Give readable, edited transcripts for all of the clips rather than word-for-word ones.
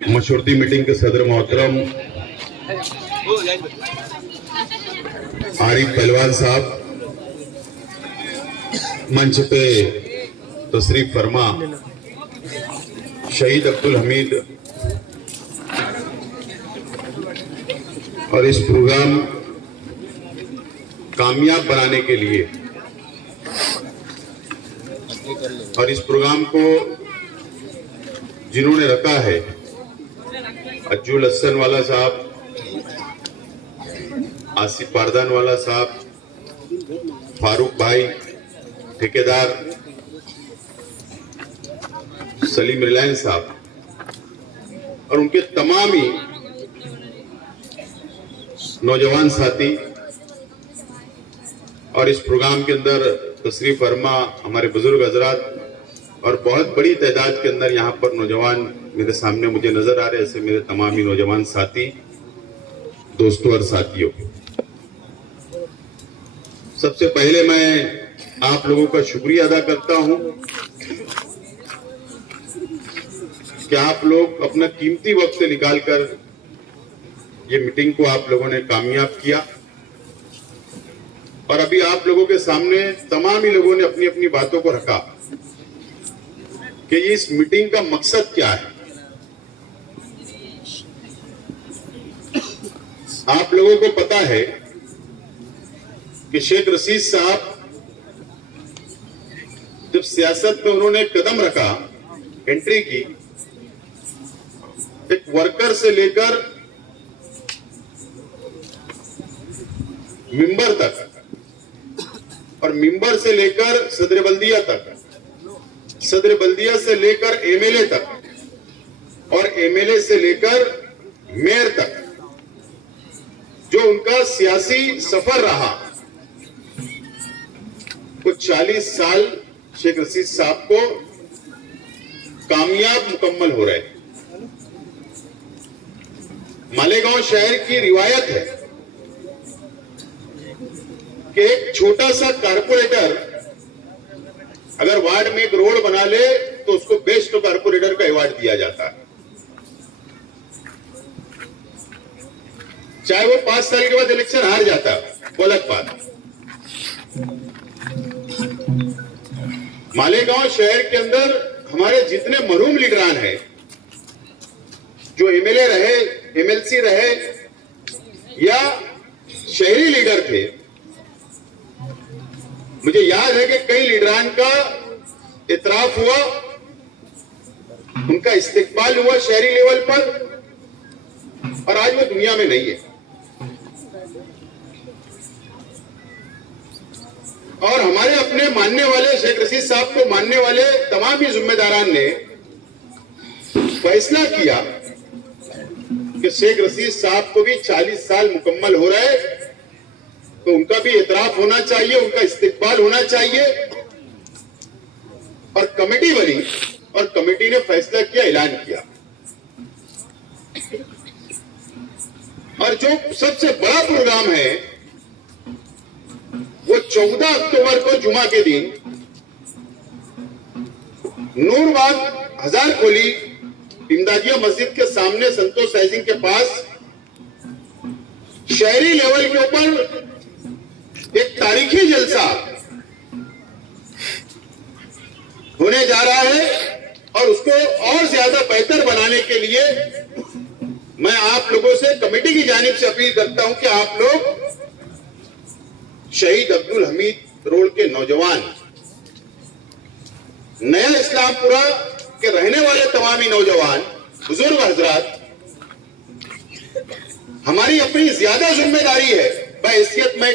मशूरती meeting के सदर मोहतरम आरिफ पहलवान साहब, मंच पे तशरीफ फरमा। शहीद अब्दुल हमीद और इस प्रोग्राम कामयाब बनाने के लिए और इस प्रोग्राम को जिन्होंने रखा है, अज्जुल हसन वाला साहब, आसिफ पारदान वाला साहब, फारूक भाई ठेकेदार, सलीम रिलायंस साहब और उनके तमाम ही नौजवान साथी, और इस प्रोग्राम के अंदर तशरीफ फरमा हमारे बुजुर्ग हजरात और बहुत बड़ी तादाद के अंदर यहाँ पर नौजवान मेरे सामने मुझे नजर आ रहे हैं। ऐसे मेरे तमाम ही नौजवान साथी, दोस्तों और साथियों, सबसे पहले मैं आप लोगों का शुक्रिया अदा करता हूं कि आप लोग अपना कीमती वक्त निकालकर ये मीटिंग को आप लोगों ने कामयाब किया। और अभी आप लोगों के सामने तमाम ही लोगों ने अपनी अपनी बातों को रखा कि इस मीटिंग का मकसद क्या है। आप लोगों को पता है कि शेख रशीद साहब जब सियासत में उन्होंने कदम रखा, एंट्री की, एक वर्कर से लेकर मिंबर तक और मिंबर से लेकर सदर बल्दिया तक, सदर बल्दिया से लेकर एमएलए तक और एमएलए से लेकर मेयर तक जो उनका सियासी सफर रहा, कुछ 40 साल शेख रशीद साहब को कामयाब मुकम्मल हो रहे। मालेगांव शहर की रिवायत है कि एक छोटा सा कारपोरेटर अगर वार्ड में एक रोड बना ले तो उसको बेस्ट कारपोरेटर का अवार्ड दिया जाता है, चाहे वो 5 साल के बाद इलेक्शन हार जाता, वो अलग बात। मालेगांव शहर के अंदर हमारे जितने मरहूम लीडरान हैं, जो एमएलए रहे, एमएलसी रहे या शहरी लीडर थे, मुझे याद है कि कई लीडरान का इतराफ हुआ, उनका इस्तेकबाल हुआ शहरी लेवल पर, और आज वो दुनिया में नहीं है। और हमारे अपने मानने वाले, शेख रशीद साहब को मानने वाले तमाम ही जिम्मेदारान ने फैसला किया कि शेख रशीद साहब को भी 40 साल मुकम्मल हो रहे, तो उनका भी इतराफ होना चाहिए, उनका इस्तेकबाल होना चाहिए। और कमेटी बनी और कमेटी ने फैसला किया, ऐलान किया। और जो सबसे बड़ा प्रोग्राम है वो 14 अक्टूबर को जुमा के दिन नूरबाग हजार खोली इमदादिया मस्जिद के सामने संतोष साइजिंग के पास शहरी लेवल के ऊपर एक तारीखी जलसा होने जा रहा है। और उसको और ज्यादा बेहतर बनाने के लिए मैं आप लोगों से कमेटी की जानिब से अपील करता हूं कि आप लोग शहीद अब्दुल हमीद रोड के नौजवान, नया इस्लामपुरा के रहने वाले तमामी नौजवान, बुजुर्ग हजरात, हमारी अपनी ज्यादा जिम्मेदारी है। बहैसियत में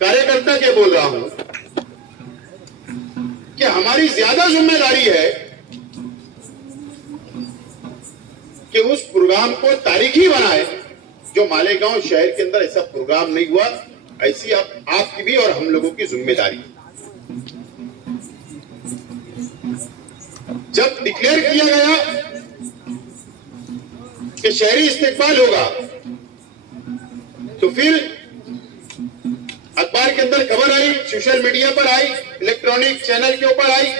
कार्यकर्ता के बोल रहा हूं कि हमारी ज्यादा जिम्मेदारी है कि उस प्रोग्राम को तारीखी बनाए जो मालेगांव शहर के अंदर ऐसा प्रोग्राम नहीं हुआ। ऐसी आपकी भी और हम लोगों की जिम्मेदारी। जब डिक्लेयर किया गया कि शहरी इस्तेकबाल होगा, तो फिर अखबार के अंदर खबर आई, सोशल मीडिया पर आई, इलेक्ट्रॉनिक चैनल के ऊपर आई,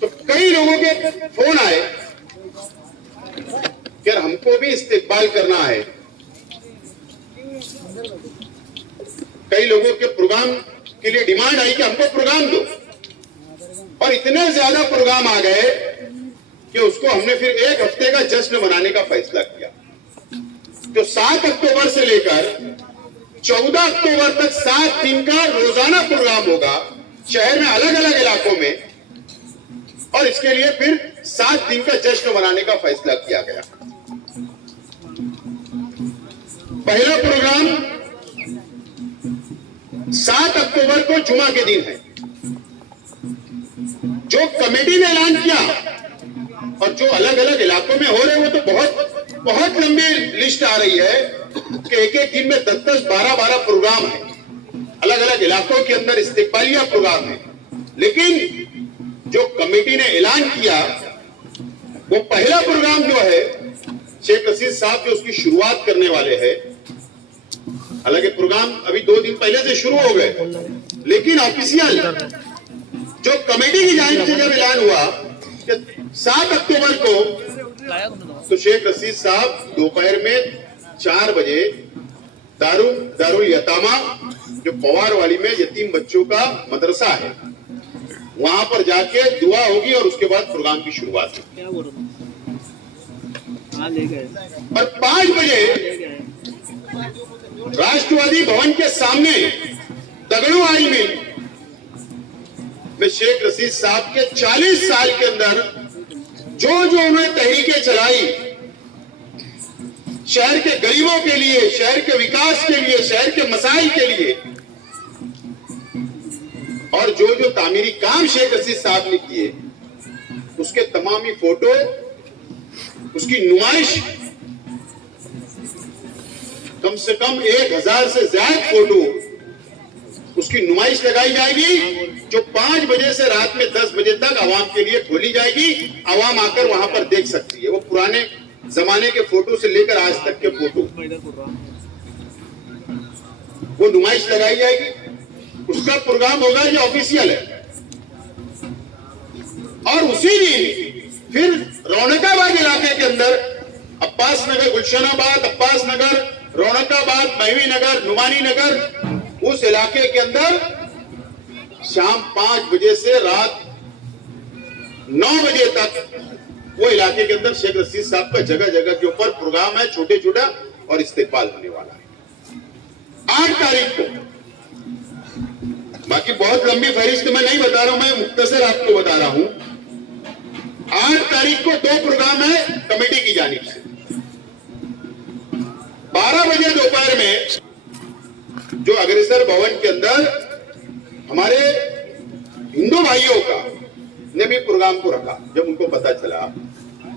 तो कई लोगों के फोन आए कि यार हमको भी इस्तेकबाल करना है। कई लोगों के प्रोग्राम के लिए डिमांड आई कि हमको प्रोग्राम दो, और इतने ज्यादा प्रोग्राम आ गए कि उसको हमने फिर एक हफ्ते का जश्न मनाने का फैसला किया। तो 7 अक्टूबर से लेकर 14 अक्टूबर तक 7 दिन का रोजाना प्रोग्राम होगा शहर में अलग अलग इलाकों में, और इसके लिए फिर 7 दिन का जश्न मनाने का फैसला किया गया। पहला प्रोग्राम 7 अक्टूबर को जुमा के दिन है। जो कमेटी ने ऐलान किया और जो अलग अलग इलाकों में हो रहे हैं वो तो बहुत लंबी लिस्ट आ रही है कि एक एक दिन में 10-10, 12-12 प्रोग्राम है, अलग अलग इलाकों के अंदर इस्तेकबालिया प्रोग्राम है। लेकिन जो कमेटी ने ऐलान किया वो पहला प्रोग्राम जो है शेख रशीद साहब जो उसकी शुरुआत करने वाले हैं। हालांकि प्रोग्राम अभी 2 दिन पहले से शुरू हो गए, लेकिन ऑफिशियल जो कमेटी की जानिब से जब ऐलान हुआ कि 7 अक्टूबर को, तो शेख रशीद साहब दोपहर में 4 बजे दारुल यतामा जो पवार वाली में यतीम बच्चों का मदरसा है वहां पर जाके दुआ होगी और उसके बाद प्रोग्राम की शुरुआत होगी। और 5 बजे राष्ट्रवादी भवन के सामने दगड़ू आइल में शेख रशीद साहब के 40 साल के अंदर जो उन्होंने तहरीकें चलाई शहर के गरीबों के लिए, शहर के विकास के लिए, शहर के मसाइल के लिए, और जो तामीरी काम शेख रशीद साहब ने किए उसके तमामी फोटो, उसकी नुमाइश, कम से कम 1000 से ज्यादा फोटो उसकी नुमाइश लगाई जाएगी, जो 5 बजे से रात में 10 बजे तक आवाम के लिए खोली जाएगी। आवाम आकर वहां पर देख सकती है। वो पुराने जमाने के फोटो से लेकर आज तक के फोटो वो नुमाइश लगाई जाएगी। उसका प्रोग्राम होगा, ये ऑफिशियल है। और उसी दिन फिर रौनकाबाद इलाके के अंदर अब्बास नगर, गुलशनाबाद, अब्बास नगर, रौनकाबाद, महवी नगर, नुमानी नगर, उस इलाके के अंदर शाम 5 बजे से रात 9 बजे तक वो इलाके के अंदर शेख रशीद साहब का जगह जगह के ऊपर प्रोग्राम है, छोटे छोटा, और इस्तेकबाल होने वाला है 8 तारीख को। बाकी बहुत लंबी फहरिस्त मैं नहीं बता रहा हूं, मैं मुख्तसर आपको बता रहा हूं। 8 तारीख को 2 प्रोग्राम है कमेटी की जानिब से। 12 बजे दोपहर में जो अग्रसर भवन के अंदर हमारे हिंदू भाइयों का ने भी प्रोग्राम को रखा। जब उनको पता चला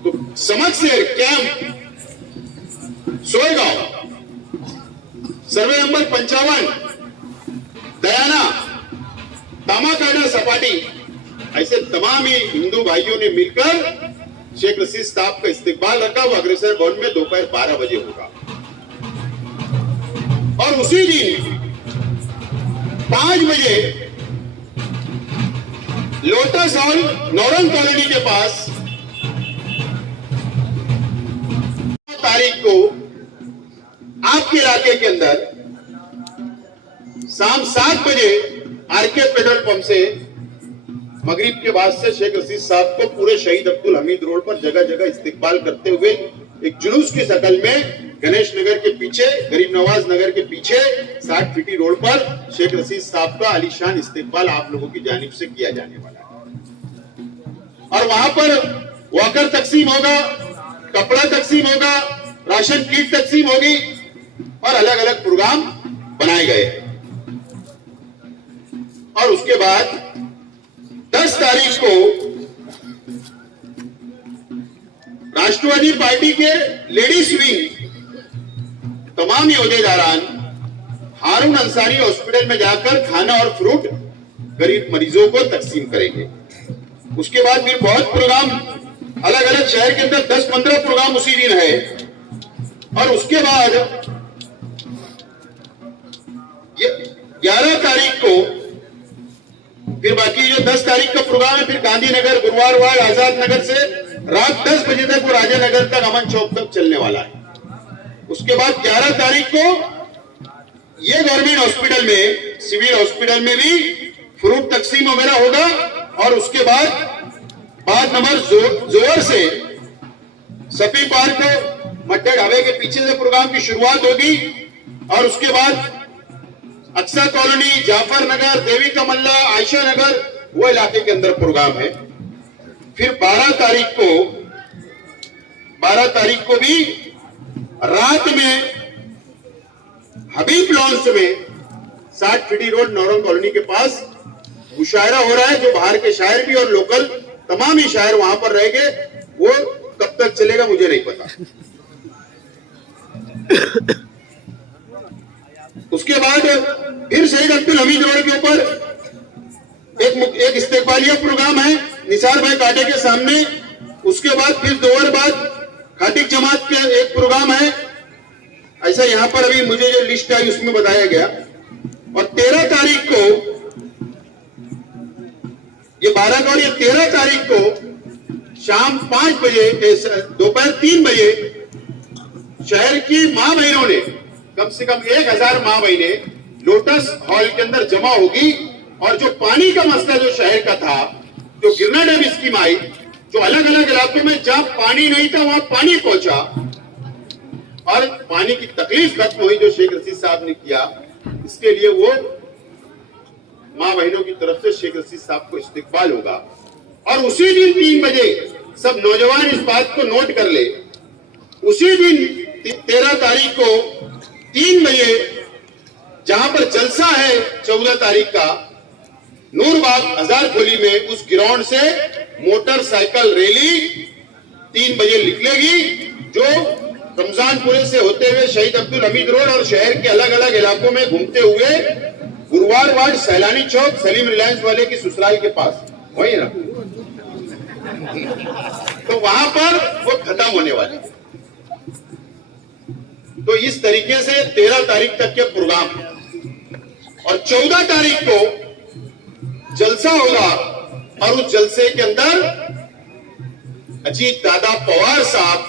तो समक्सेर कैंप, सोयगांव, सर्वे नंबर 55, दयाना, तामाकाना सपाटी, ऐसे तमाम ही हिंदू भाइयों ने मिलकर शेख रशीद साहब का इस्तेकबाल रखा। वो अग्रसर भवन में दोपहर 12 बजे होगा। और उसी दिन 5 बजे लोटस हॉल, नौरंग कॉलोनी के पास तारीख को आपके इलाके के अंदर शाम 7 बजे आरके पेट्रोल पंप से मगरिब के बाद से शेख रशीद साहब को पूरे शहीद अब्दुल हमीद रोड पर जगह जगह इस्तेकबाल करते हुए एक जुलूस की शक्ल में गणेश नगर के पीछे, गरीब नवाज नगर के पीछे 60 फीटी रोड पर शेख रशीद साहब का आलीशान इस्तेकबाल आप लोगों की जानिब से किया जाने वाला है। और वहां पर वॉकर तकसीम होगा, कपड़ा तकसीम होगा, राशन किट तकसीम होगी, और अलग अलग प्रोग्राम बनाए गए। और उसके बाद 10 तारीख को राष्ट्रवादी पार्टी के लेडीज विंग तमाम अहदेदारान हारून अंसारी हॉस्पिटल में जाकर खाना और फ्रूट गरीब मरीजों को तकसीम करेंगे। उसके बाद फिर बहुत प्रोग्राम अलग अलग शहर के अंदर 10-15 प्रोग्राम उसी दिन है। और उसके बाद 11 तारीख को फिर बाकी जो 10 तारीख का प्रोग्राम है, फिर गांधीनगर, गुरुवार वार्ड, आजाद नगर से रात 10 बजे तक वो राजानगर तक, अमन चौक तक चलने वाला है। उसके बाद 11 तारीख को ये गवर्नमेंट हॉस्पिटल में, सिविल हॉस्पिटल में भी फ्रूट तकसीम वगैरह होगा। और उसके बाद नंबर जोर से सपी पार्क मट्टे ढाबे के पीछे से प्रोग्राम की शुरुआत होगी। और उसके बाद अक्सा कॉलोनी, जाफर नगर, देवी का मल्ला, आयशा नगर, वो इलाके के अंदर प्रोग्राम है। फिर 12 तारीख को भी रात में हबीब लॉन्स में 60 फीटी रोड, नौरंग कॉलोनी के पास मुशायरा हो रहा है, जो बाहर के शायर भी और लोकल तमाम ही शायर वहां पर रहेंगे। वो कब तक चलेगा मुझे नहीं पता। उसके बाद फिर शहीद अब्दुल हमीद रोड के ऊपर एक इस्तेकबालिया प्रोग्राम है निसार भाई काटे के सामने। उसके बाद फिर 2 बार बाद खातिक जमात के एक प्रोग्राम है। ऐसा यहां पर अभी मुझे जो लिस्ट आई उसमें बताया गया। और 13 तारीख को ये 12 का और ये 13 तारीख को शाम 5 बजे, दोपहर 3 बजे शहर की मां बहनों ने, कम से कम 1000 मां बहनें लोटस हॉल के अंदर जमा होगी। और जो पानी का मसला जो शहर का था, जो गिरना डैम स्कीम आई, जो अलग अलग इलाकों में जहां पानी नहीं था वहां पानी पहुंचा और पानी की तकलीफ खत्म हुई, जो शेख रशीद साहब ने किया, इसके लिए वो मां बहनों की तरफ से शेख रशीद साहब को इस्तिकबाल होगा। और उसी दिन 3 बजे सब नौजवान इस बात को नोट कर ले, उसी दिन 13 तारीख को 3 बजे जहां पर जलसा है 14 तारीख का, नूरबाग हजार खोली में उस ग्राउंड से मोटरसाइकिल रैली 3 बजे निकलेगी, जो रमजानपुरे से होते हुए शहीद अब्दुल हमीद रोड और शहर के अलग अलग इलाकों में घूमते हुए गुरुवार वार्ड, सैलानी चौक, सलीम रिलायंस वाले की ससुराल के पास, वही ना, तो वहां पर वो खत्म होने वाली है। तो इस तरीके से 13 तारीख तक के प्रोग्राम है। और 14 तारीख को जलसा होगा और उस जलसे के अंदर अजीत दादा पवार साहब,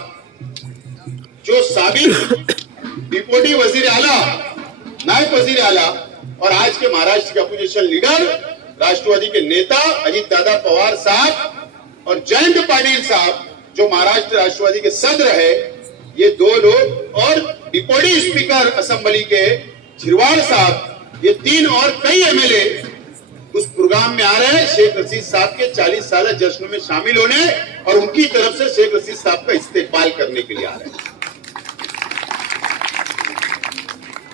जो साबिक डिप्टी वजीर आला, नायब वजीर आला और आज के महाराष्ट्र के अपोजिशन लीडर, राष्ट्रवादी के नेता अजीत दादा पवार साहब और जयंत पाटिल साहब, जो महाराष्ट्र राष्ट्रवादी के सदर है, ये 2 लोग, और डिप्टी स्पीकर असेंबली के झिरवाड़ साहब, ये 3 और कई एमएलए उस प्रोग्राम में आ रहे हैं शेख रशीद साहब के 40 साल जश्न में शामिल होने और उनकी तरफ से शेख रशीद साहब का इस्तेकबाल करने के लिए आ रहे हैं।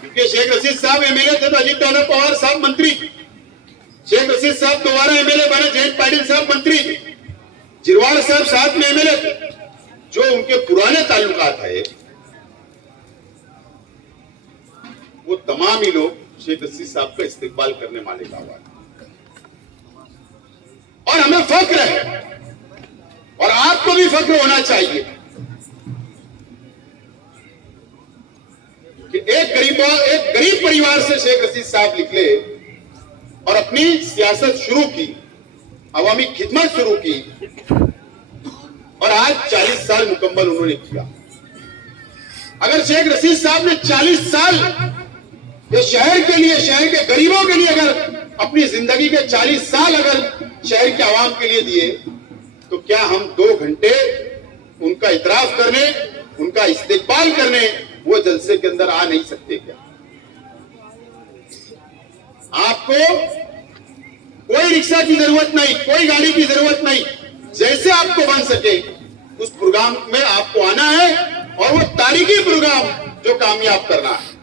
क्योंकि शेख रशीद साहब एमएलए थे तो अजीत दादा पवार साहब मंत्री, शेख रशीद साहब दोबारा एमएलए बने, जयंत पाटिल साहब मंत्री, झिरवाड़ साहब साथ में एमएलए थे। जो उनके पुराने ताल्लुकात है वो तमाम ही लोग शेख रशीद साहब का इस्तेकबाल करने वाले का हुआ। और हमें फख्र है और आपको भी फख्र होना चाहिए कि एक गरीब परिवार से शेख रशीद साहब निकले और अपनी सियासत शुरू की, अवामी खिदमत शुरू की और आज 40 साल मुकम्मल उन्होंने किया। अगर शेख रशीद साहब ने 40 साल ये शहर के लिए, शहर के गरीबों के लिए अगर अपनी जिंदगी के 40 साल अगर शहर के आवाम के लिए दिए, तो क्या हम 2 घंटे उनका इतराफ करने, उनका इस्तेकबाल करने वो जलसे के अंदर आ नहीं सकते क्या? आपको कोई रिक्शा की जरूरत नहीं, कोई गाड़ी की जरूरत नहीं, जैसे आपको बन सके उस प्रोग्राम में आपको आना है और वो तारीखी प्रोग्राम जो कामयाब करना है।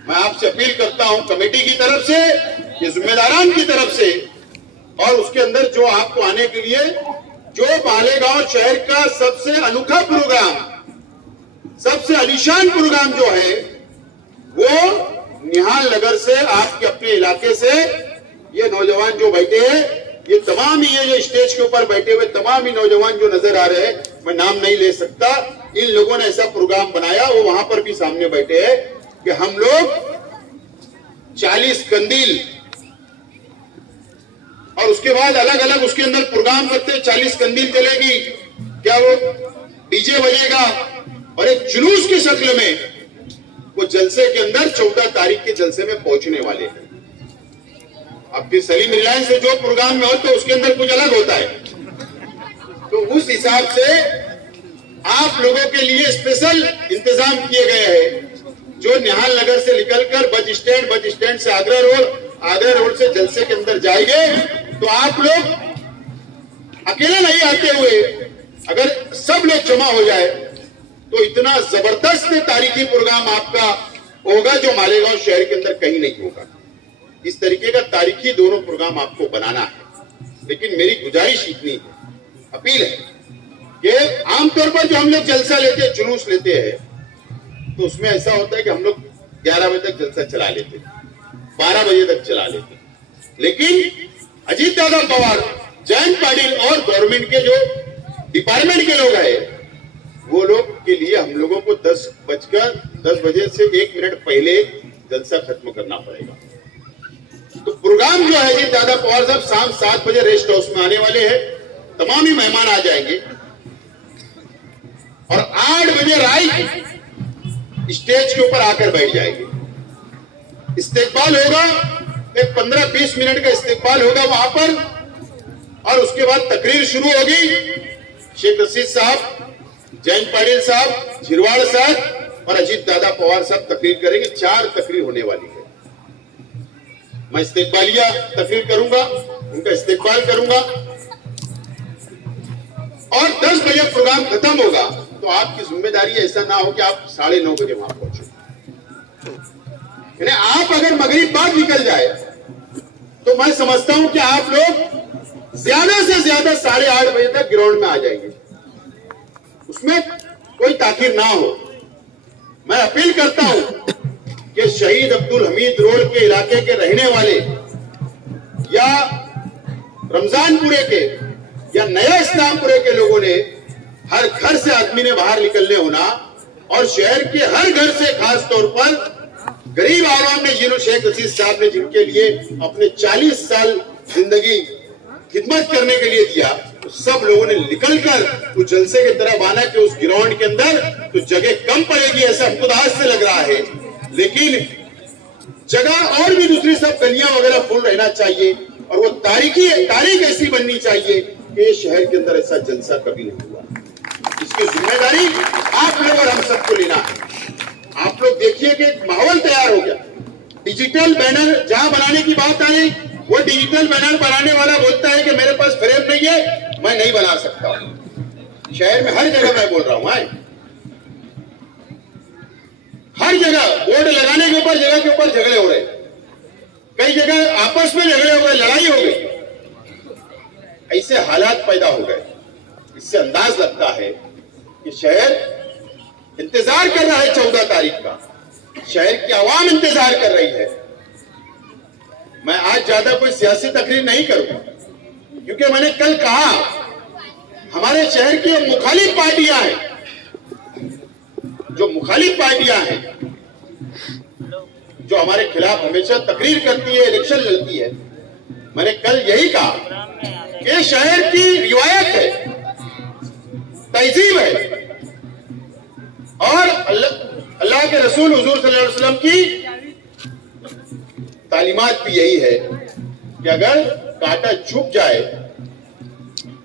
मैं आपसे अपील करता हूं कमेटी की तरफ से, ये जिम्मेदारान की तरफ से, और उसके अंदर जो आपको आने के लिए जो मालेगांव शहर का सबसे अनोखा प्रोग्राम, सबसे आलीशान प्रोग्राम जो है वो निहाल नगर से, आपके अपने इलाके से ये नौजवान जो बैठे हैं, ये तमाम ही ये स्टेज के ऊपर बैठे हुए तमाम ही नौजवान जो नजर आ रहे हैं, मैं नाम नहीं ले सकता, इन लोगों ने ऐसा प्रोग्राम बनाया, वो वहां पर भी सामने बैठे हैं कि हम लोग 40 कंदील और उसके बाद अलग अलग उसके अंदर प्रोग्राम करते, 40 कंदील जलेगी, क्या वो डीजे बजेगा और एक जुलूस की शक्ल में वो जलसे के अंदर 14 तारीख के जलसे में पहुंचने वाले हैं। आपके सलीम रिलायंस से जो प्रोग्राम में हो तो उसके अंदर कुछ अलग होता है, तो उस हिसाब से आप लोगों के लिए स्पेशल इंतजाम किए गए हैं। जो निहाल नगर से निकलकर बस स्टैंड से आगरा रोड से जलसे के अंदर जाएंगे, तो आप लोग अकेले नहीं आते हुए अगर सब लोग जमा हो जाए तो इतना जबरदस्त तारीखी प्रोग्राम आपका होगा जो मालेगांव शहर के अंदर कहीं नहीं होगा। इस तरीके का तारीखी दोनों प्रोग्राम आपको बनाना है। लेकिन मेरी गुजारिश इतनी है, अपील है कि आमतौर पर जो हम लोग जलसा लेते हैं, जुलूस लेते हैं, तो उसमें ऐसा होता है कि हम लोग 11 बजे तक जलसा चला लेते, 12 बजे तक चला लेते। लेकिन अजीत दादा पवार, जयंत पाटिल और गवर्नमेंट के जो डिपार्टमेंट के लोग हैं, वो लोग के लिए हम लोगों को 10 बजे से 1 मिनट पहले जलसा खत्म करना पड़ेगा। तो प्रोग्राम जो है अजीत दादा पवार साहब शाम 7 बजे रेस्ट हाउस में आने वाले हैं, तमाम ही मेहमान आ जाएंगे और 8 बजे राइट स्टेज के ऊपर आकर बैठ जाएंगे। इस्तेकबाल होगा, एक 15-20 मिनट का इस्तेकबाल होगा वहां पर, और उसके बाद तकरीर शुरू होगी। शेख रशीद साहब, जयंत पाटिल साहब, झिरवाड़ साहब और अजीत दादा पवार साहब तकरीर करेंगे। 4 तकरीर होने वाली है। मैं इस्तेकबालिया तकरीर करूंगा, उनका इस्तेकबाल करूंगा और 10 बजे प्रोग्राम खत्म होगा। तो आपकी जिम्मेदारी ऐसा ना हो कि आप 9:30 बजे वहां पहुंचो। यानी आप अगर मगरिब बाद निकल जाए तो मैं समझता हूं कि आप लोग ज्यादा से ज्यादा 8:30 बजे तक ग्राउंड में आ जाएंगे, उसमें कोई ताखीर ना हो। मैं अपील करता हूं कि शहीद अब्दुल हमीद रोड के इलाके के रहने वाले या रमजानपुरे के या नया इस्लामपुरे के लोगों ने, हर घर से आदमी ने बाहर निकलने होना और शहर के हर घर से खास तौर पर गरीब आवाम ने, जिन्होंने शेख रशीद साहब ने जिनके लिए अपने 40 साल जिंदगी खिदमत करने के लिए दिया, तो सब लोगों ने निकलकर उस जलसे की तरफ आना कि उस ग्राउंड के अंदर तो जगह कम पड़ेगी, ऐसा खुद आज से लग रहा है। लेकिन जगह और भी दूसरी सब गलियां वगैरह फुल रहना चाहिए और वो तारीख ऐसी बननी चाहिए कि शहर के अंदर ऐसा जलसा कभी नहीं हुआ। इसकी जिम्मेदारी आप लोग और हम सबको लेना है। आप लोग देखिए कि माहौल तैयार हो गया। डिजिटल बैनर जहां बनाने की बात आई, वो डिजिटल बैनर बनाने वाला बोलता है कि मेरे पास फ्रेम नहीं है, मैं नहीं बना सकता। शहर में हर जगह मैं बोल रहा हूं, हर जगह बोर्ड लगाने के ऊपर जगह के ऊपर झगड़े हो रहे, कई जगह आपस में झगड़े हो गए, लड़ाई हो गई, ऐसे हालात पैदा हो गए। इससे अंदाज लगता है कि शहर इंतजार कर रहा है 14 तारीख का, शहर की आवाम इंतजार कर रही है। मैं आज ज्यादा कोई सियासी तकरीर नहीं करूंगा, क्योंकि मैंने कल कहा हमारे शहर की मुखालिफ पार्टियां हैं, जो मुखालिफ पार्टियां हैं, जो हमारे खिलाफ हमेशा तकरीर करती है, इलेक्शन लड़ती है। मैंने कल यही कहा कि शहर की रिवायत है, तहजीब है और अल्लाह के रसूल हुजूर सल्लल्लाहु अलैहि वसल्लम की तालीमात भी यही है कि अगर कांटा छुप जाए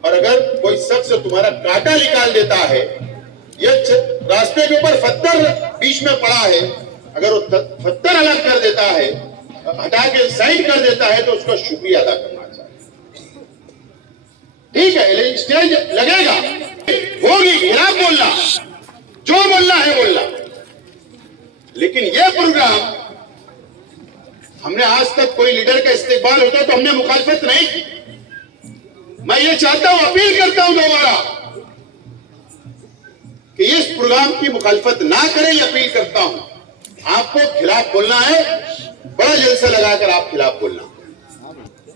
और अगर कोई शख्स तुम्हारा कांटा निकाल देता है या रास्ते के ऊपर पत्थर बीच में पड़ा है, अगर वो पत्थर अलग कर देता है, हटा के साइड कर देता है, तो उसका शुक्रिया अदा करना चाहिए। ठीक है, स्टेज लगेगा, होगी, खिलाफ बोलना, जो बोलना है बोलना, लेकिन यह प्रोग्राम हमने आज तक कोई लीडर का इस्तेकबाल होता तो हमने मुखालफत नहीं की। मैं ये चाहता हूं, अपील करता हूं दोबारा कि इस प्रोग्राम की मुखालफत ना करें। ये अपील करता हूं, आपको खिलाफ बोलना है, बड़ा जलसा लगाकर आप खिलाफ बोलना।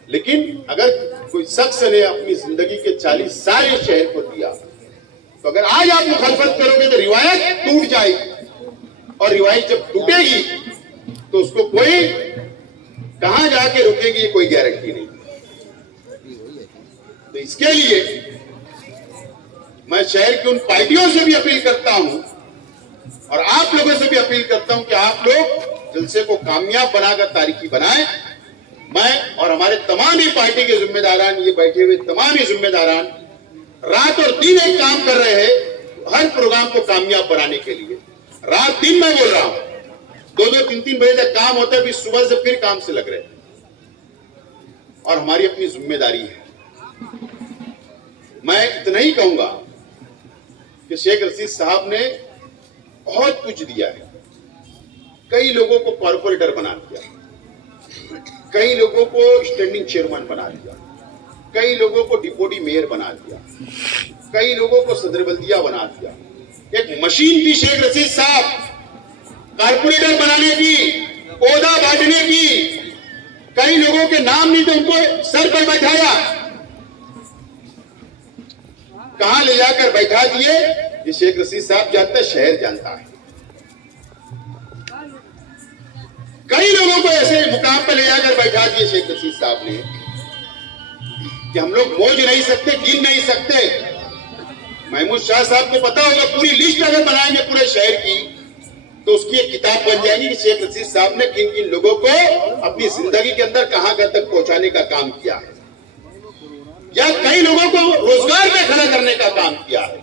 लेकिन अगर कोई शख्स ने अपनी जिंदगी के 40 साल इस शहर को दिया, तो अगर आज आप मुखालफत करोगे तो रिवायत टूट जाएगी और रिवायत जब टूटेगी तो उसको कोई कहां जाके रुकेगी, कोई गारंटी नहीं। तो इसके लिए मैं शहर की उन पार्टियों से भी अपील करता हूं और आप लोगों से भी अपील करता हूं कि आप लोग जलसे को कामयाब बनाकर तारीखी बनाएं। मैं और हमारे तमाम ही पार्टी के जिम्मेदारान, ये बैठे हुए तमाम ही जिम्मेदारान रात और दिन एक काम कर रहे हैं हर प्रोग्राम को कामयाब बनाने के लिए। रात दिन मैं बोल रहा हूं, 2-2, 3-3 बजे तक काम होता है, फिर सुबह से फिर काम से लग रहे हैं और हमारी अपनी जिम्मेदारी है। मैं इतना ही कहूंगा कि शेख रशीद साहब ने बहुत कुछ दिया है। कई लोगों को कॉर्पोरेटर बना दिया, कई लोगों को स्टैंडिंग चेयरमैन बना दिया, कई लोगों को डिप्टी मेयर बना दिया, कई लोगों को सदर बल्दिया बना दिया। एक मशीन थी शेख रशीद साहब कॉर्पोरेटर बनाने की, ओहदा बांटने की। कई लोगों के नाम नहीं थे, उनको सर पर बैठाया, कहां ले जाकर बैठा दिए ये शेख रशीद साहब जानता है, शहर जानता है। कई लोगों को ऐसे मुकाम पर ले जाकर बैठा दिए शेख रशीद साहब ने कि हम लोग मोज नहीं सकते, गिन नहीं सकते। महमूद शाह साहब को पता होगा, पूरी लिस्ट अगर बनाएंगे पूरे शहर की तो उसकी एक किताब बन जाएगी कि शेख रशीद साहब ने किन किन लोगों को अपनी जिंदगी के अंदर कहां तक पहुंचाने का काम किया है, या कई लोगों को रोजगार में खड़ा करने का काम किया है,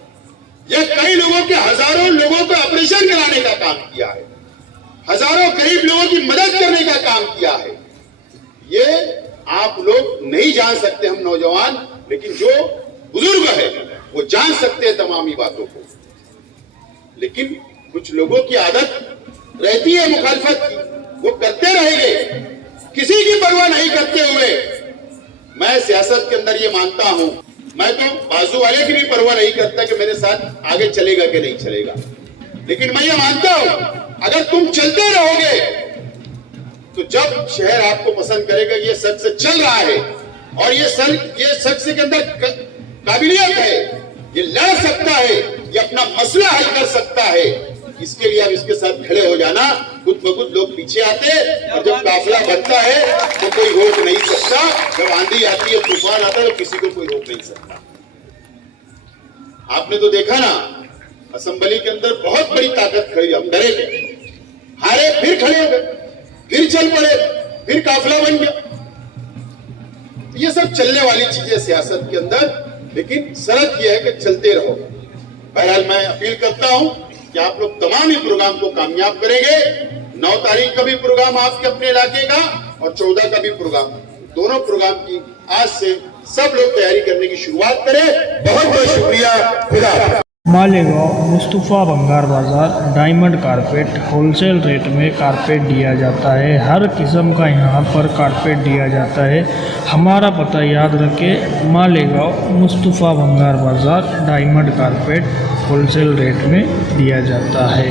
या कई लोगों के हजारों लोगों को ऑपरेशन कराने का काम किया है, हजारों गरीब लोगों की मदद करने का काम किया है। ये आप लोग नहीं जान सकते, हम नौजवान, लेकिन जो बुजुर्ग है वो जान सकते हैं तमाम ही बातों को। लेकिन कुछ लोगों की आदत रहती है मुखालफत की, वो करते रहेंगे किसी की परवाह नहीं करते हुए। मैं सियासत के अंदर ये मानता हूं, मैं तो बाजू वाले की भी परवाह नहीं करता कि मेरे साथ आगे चलेगा कि नहीं चलेगा, लेकिन मैं ये मानता हूं अगर तुम चलते रहोगे तो जब शहर आपको पसंद करेगा, ये शख्स चल रहा है और ये शख्स के अंदर काबिलियत है, ये लड़ सकता है, ये अपना मसला हल कर सकता है, इसके लिए आप इसके साथ खड़े हो जाना। खुद ब खुद लोग पीछे आते और जब काफिला बनता है तो कोई रोक नहीं सकता। जब आंधी आती है, तूफान आता है तो किसी को कोई रोक नहीं सकता। आपने तो देखा ना, असेंबली के अंदर बहुत बड़ी ताकत खड़ी, हम डरे थे, हारे, फिर खड़े हो गए, फिर चल पड़े, फिर काफिला बन गया। ये सब चलने वाली चीजें सियासत के अंदर, लेकिन शर्त यह है कि चलते रहो। बहरहाल मैं अपील करता हूं कि आप लोग तमाम ही प्रोग्राम को कामयाब करेंगे। 9 तारीख का भी प्रोग्राम आपके अपने इलाके का और 14 का भी प्रोग्राम, दोनों प्रोग्राम की आज से सब लोग तैयारी करने की शुरुआत करें। बहुत बहुत शुक्रिया। खुदा। मालेगांव मुस्तफ़ा भंगार बाज़ार डायमंड कारपेट होलसेल रेट में कारपेट दिया जाता है। हर किस्म का यहाँ पर कारपेट दिया जाता है। हमारा पता याद रखें, मालेगांव मुस्तफ़ा भंगार बाज़ार डायमंड कारपेट होलसेल रेट में दिया जाता है।